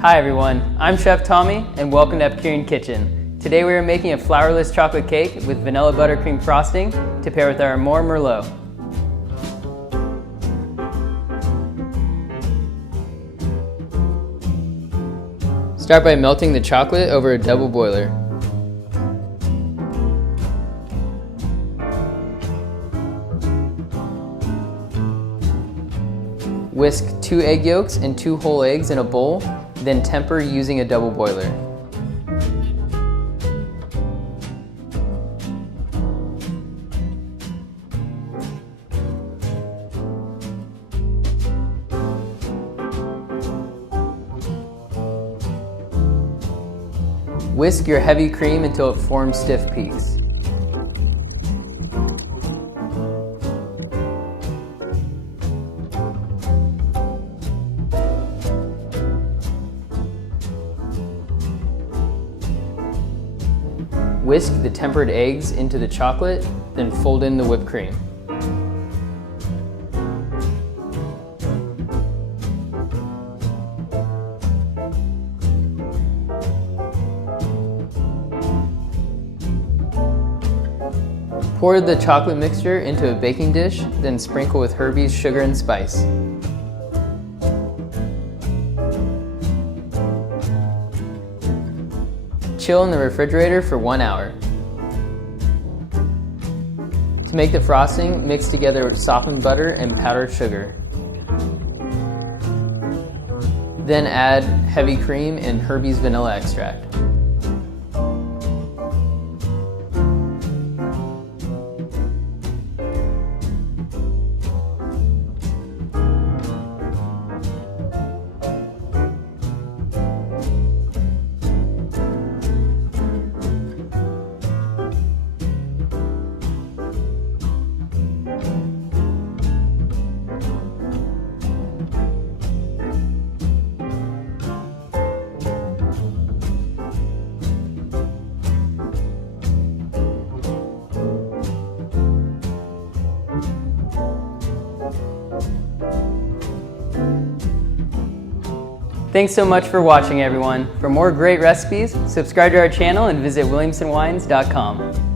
Hi everyone, I'm Chef Tommy and welcome to Epicurean Kitchen. Today we are making a flourless chocolate cake with vanilla buttercream frosting to pair with our Amour Merlot. Start by melting the chocolate over a double boiler. Whisk 2 egg yolks and 2 whole eggs in a bowl, then temper using a double boiler. Whisk your heavy cream until it forms stiff peaks. Whisk the tempered eggs into the chocolate, then fold in the whipped cream. Pour the chocolate mixture into a baking dish, then sprinkle with Herbie's sugar and spice. Chill in the refrigerator for 1 hour. To make the frosting, mix together softened butter and powdered sugar. Then add heavy cream and Herbie's vanilla extract. Thanks so much for watching, everyone. For more great recipes, subscribe to our channel and visit williamsonwines.com.